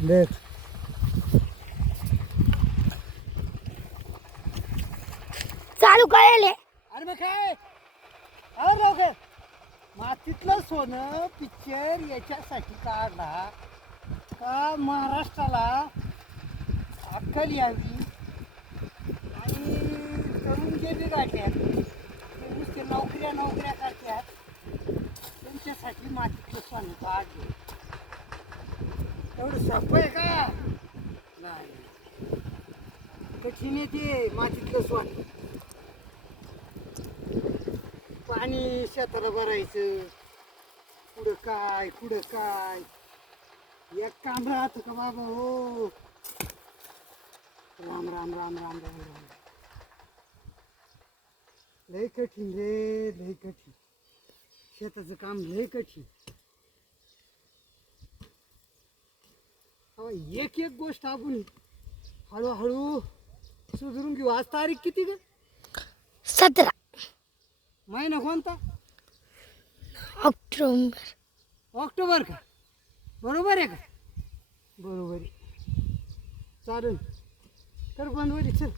देख चालू करायले. अरे मग काय आवर लवकर. मातीतलं सोनं पिक्चर याच्यासाठी काढला का महाराष्ट्राला अक्कल यावी आणि तरुण जे बी काढल्यात ते नुसते नोकऱ्या नोकऱ्या करतात त्यांच्यासाठी मातीतलं सोनं काढले. एवढं सोपं आहे का? नाही, कठीण आहे ते मातीतलं सोनं. पाणी शेताला भरायचं, कुठं काय कुठं काय, एक काम राहतं का बाबा हो. राम राम राम राम राम राम. लय कठीण रे, लय कठीण. शेताचं काम लय कठीण. अहो, एक एक गोष्ट आपण हळूहळू सुधारून घेऊ. आज तारीख किती ग? 17 महिना कोणता? ऑक्टोबर. ऑक्टोबर का? बरोबर आहे का? बरोबर आहे. चालेल कर बंद वरी चल.